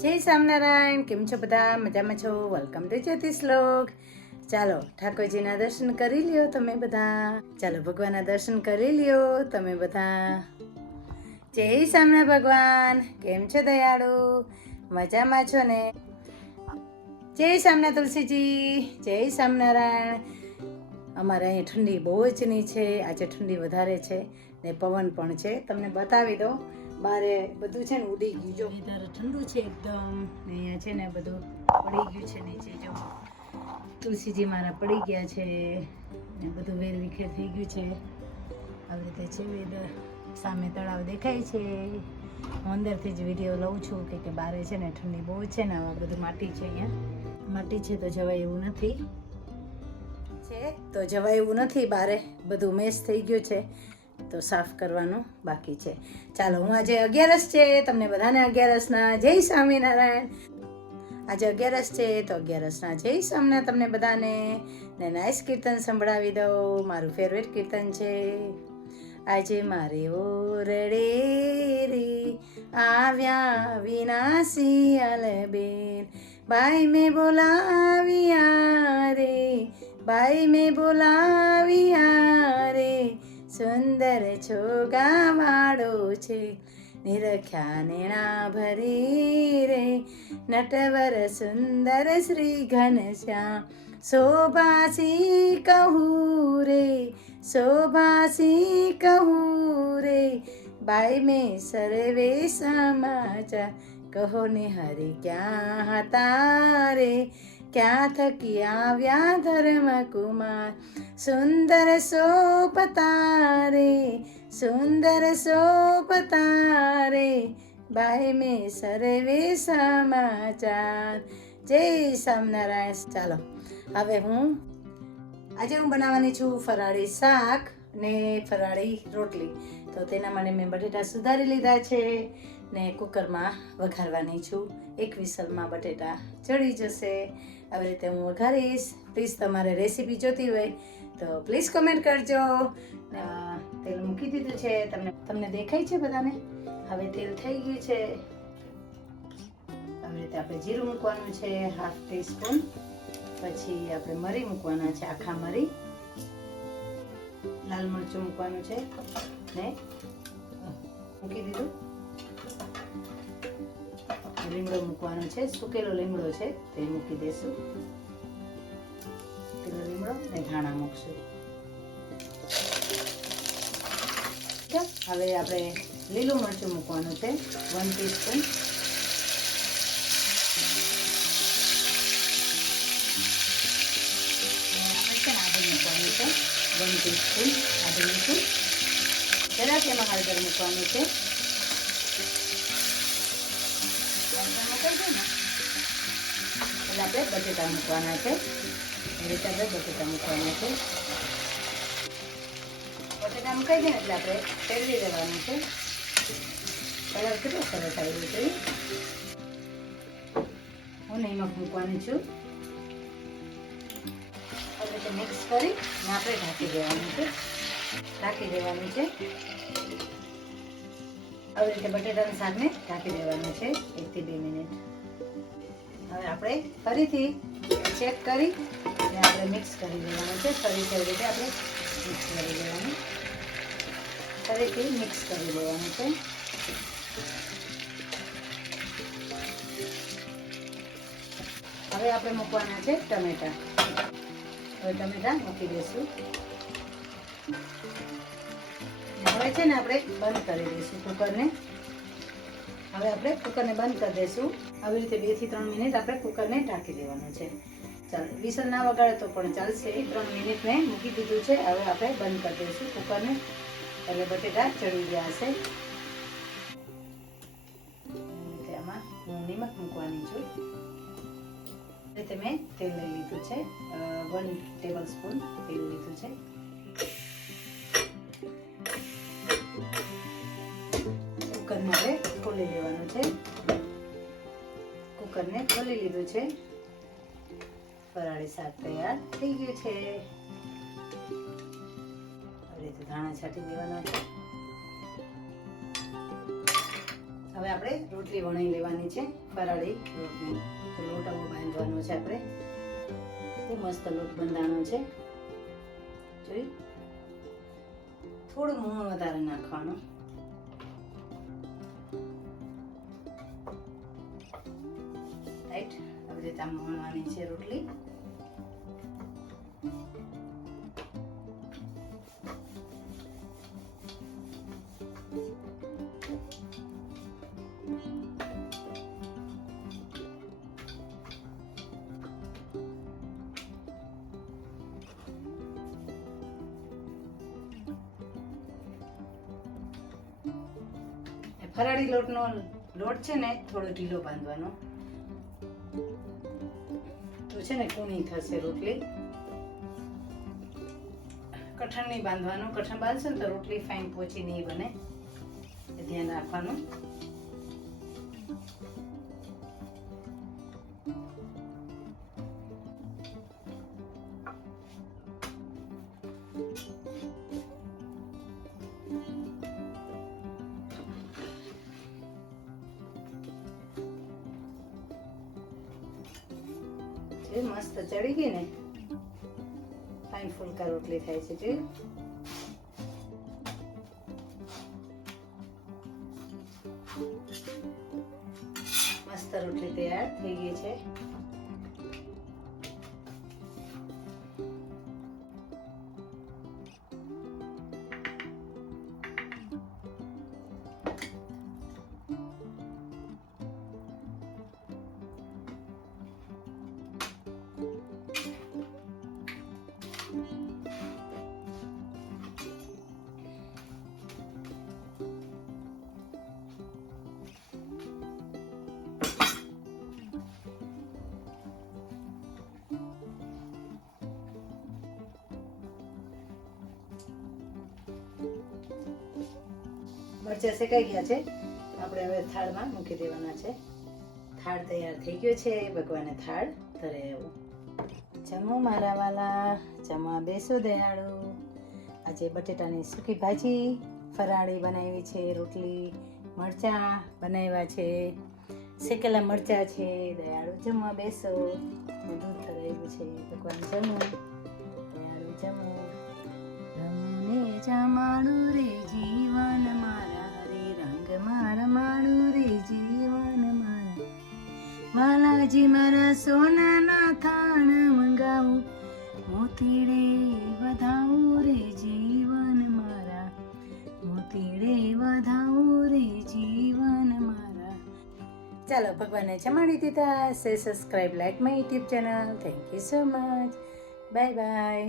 જય સ્વામિનારાયણ. કેમ છો બધા? મજામાં છો? વેલકમ ટુ જ્યોતિષ લોક. ચાલો ઠાકોરજીના દર્શન કરી લ્યો તમે બધા. ચાલો ભગવાનના દર્શન કરી લ્યો તમે બધા. જય સ્વામિનારાયણ ભગવાન. કેમ છો દયાળુ? મજામાં છો ને? જય સ્વામિનારાયણ તુલસીજી. જય સ્વામિનારાયણ. અમારે અહીં ઠંડી બહુ જ ની છે. આજે ઠંડી વધારે છે ને પવન પણ છે. તમને બતાવી દો. બારે બધું છે ને ઉડી ગયું. જો વેધર ઠંડુ છે એકદમ. ને અહીંયા છે ને બધું પડી ગયું છે નીચે. જો તુલસીજી મારા પડી ગયા છે ને બધું વેર વિખેર થઈ ગયું છે. આવી રીતે છે વેધર. સામે તળાવ દેખાય છે. હું અંદરથી જ વિડીયો લઉં છું કે બારે છે ને ઠંડી બહુ છે ને આ બધું માટી છે. અહીંયા માટી છે તો જવાય એવું નથી જવાય એવું નથી. બારે બધું મેસ થઈ ગયું છે તો સાફ કરવાનું બાકી છે. ચાલો હું આજે 11 છે. તમને બધાને 11ના જય સ્વામિનારાયણ. આજે 11 છે તો 11ના જય સ્વામિનારાયણ તમને બધાને. ને નાઈસ કીર્તન સંભળાવી દઉં. મારું ફેવરેટ કીર્તન છે. આજે મારે ઓરડે રે આવ્યા વિના શિયાળ બેન, બાઈ મેં બોલાવ્યા રે, બાઈ મેં બોલાવ્યા રે, સુંદર છોગાવાળો છે, નિરખ્યા નેણા ભરી રે, નટવર સુંદર શ્રી ઘનશ્યામ, શોભાસી કહું રે, શોભાસી કહું રે, બાઈ મેં સર્વે સમાચાર, કહો ને હરિ ક્યાં હતા રે, ક્યાં થકી આવ્યા ધર્મકુમાર, સુંદર સોપતા રે, સુંદર સોપતા રે, બાઈ મેં સર્વે સમાચાર. જય સ્વામિનારાયણ. ચાલો હવે આજે હું બનાવવાની છું ફરાળી શાક ને ફરાળી રોટલી. તો તેના માટે મેં બટેટા સુધારી લીધા છે ને કુકરમાં વઘારવાની છું. એક વિસલમાં બટેટા ચડી જશે. આવી રીતે હું વઘારીશ. પ્લીઝ તમારે રેસીપી જોતી હોય તો પ્લીઝ કમેન્ટ કરજો. તેલ મૂકી દીધું છે. તમને દેખાય છે બધાને? હવે તેલ થઈ ગયું છે. આવી રીતે આપણે જીરું મૂકવાનું છે 1/2 ટીસ્પૂન. પછી આપણે મરી મૂકવાના છે, આખા મરી. લાલ મરચું મૂકવાનું છે ને મૂકી દીધું. લીમડો મૂકવાનો છે, સુકેલો લીમડો છે તે મૂકી દેશું. સુકેલો લીમડો ને ધાણા મૂકશું. હવે આપણે લીલું મરચું મૂકવાનું છે 1 ટીસ્પૂન. મૂકવાનું છે 1 ટીસ્પૂન આદુ મીઠું. જરાક એમાં હળદર મૂકવાનું છે. એટલે આપણે બટેટા મૂકવાના છે. એ રીતે આપણે બટેટા મૂકવાના છે. બટેટા મુકાઈ ગયા એટલે આપણે ફેરવી દેવાનું છે. કલર કેટલો સરસ આવ્યો છે. હું નમક મૂકવાની છું. આવી રીતે મિક્સ કરી અને આપણે ઢાંકી દેવાનું છે. ઢાંકી દેવાનું છે. આવી રીતે બટેટાના શાકને ઢાંકી દેવાનું છે 1 થી 2 મિનિટ. હવે આપણે ફરીથી ચેક કરી અને આપણે મિક્સ કરી દેવાનું છે. ફરીથી આવી રીતે આપણે મિક્સ કરી દેવાનું. ફરીથી મિક્સ કરી દેવાનું છે. હવે આપણે મૂકવાના છે ટમેટા. હવે ટમેટા મૂકી દઈશું. હવે છે ને આપણે બંધ કરી દઈશું કુકરને. હવે આપણે કુકરને બંધ કરી દઈશું. આવી રીતે 2 થી 3 મિનિટ આપણે કુકરને ઢાંકી દેવાનું છે. ચાલો વિસલ ના વગાડે તો પણ ચાલશે. 3 મિનિટ મેં મૂકી દીધું છે. હવે આપણે બંધ કરી દઈશું કુકરને. એટલે બટેટા ચડી ગયા હશે. આમાં હું નિમક મૂકવાની છું. રીતે મેં તેલ લઈ લીધું છે 1 ટેબલ સ્પૂન તેલ લીધું છે. કુકરને હવે ખોલી દેવાનું છે. કુકરને ખોલી લીધું છે. ફરાળી શાક તૈયાર થઈ ગયું છે. હવે તો ધાણા છાંટી દેવાના છે. હવે આપણે રોટલી વણી લેવાની છે ફરાળી રોટલી. તો લોટ આવો બાંધવાનો છે આપણે. બહુ મસ્ત લોટ બંધાણો છે. જોઈ થોડું મોણ વધારે નાખવાનું. રાઈટ, આવી રીતે આમ વણવાની છે રોટલી. ફરાળી લોટનો લોટ છે ને થોડો ઢીલો બાંધવાનો, તો છે ને કૂણી થશે રોટલી. કઠણ નહીં બાંધવાનું. કઠણ બાંધશો ને તો રોટલી ફાઈન પોચી નહીં બને, એ ધ્યાન રાખવાનું. મસ્ત ચડી ગઈ ને, ફાઈન ફુલકા રોટલી થાય છે. જોયું, મસ્ત રોટલી તૈયાર થઈ ગઈ છે. મરચાં શેકાઈ ગયા છે. આપણે હવે થાળમાં મૂકી દેવાના છે. થાળ તૈયાર થઈ ગયો છે. ભગવાને થાળ ધરે આવો. જમો મારા વાલા, જમવા બેસો દયાળુ. આજે બટેટાની સૂકી ભાજી ફરાળી બનાવી છે, રોટલી મરચાં બનાવ્યા છે, શેકેલા મરચાં છે. દયાળુ જમવા બેસો. દૂધ ધરાવ્યું છે. ભગવાન જમો, દયાળુ જમો. રમને જમાડું રે જીવન મારા, હરે રંગ મારા માડું રે જીવન મારા. બાલાજી મારા સોનાના થાણ મંગાવું, મોતીડે વધાવું રે જીવન મારા, મોતીડે વધાવું રે જીવન મારા. ચાલો, ભગવાનને જમાડી દીધા. Subscribe, like my YouTube channel. Thank you so much. Bye bye.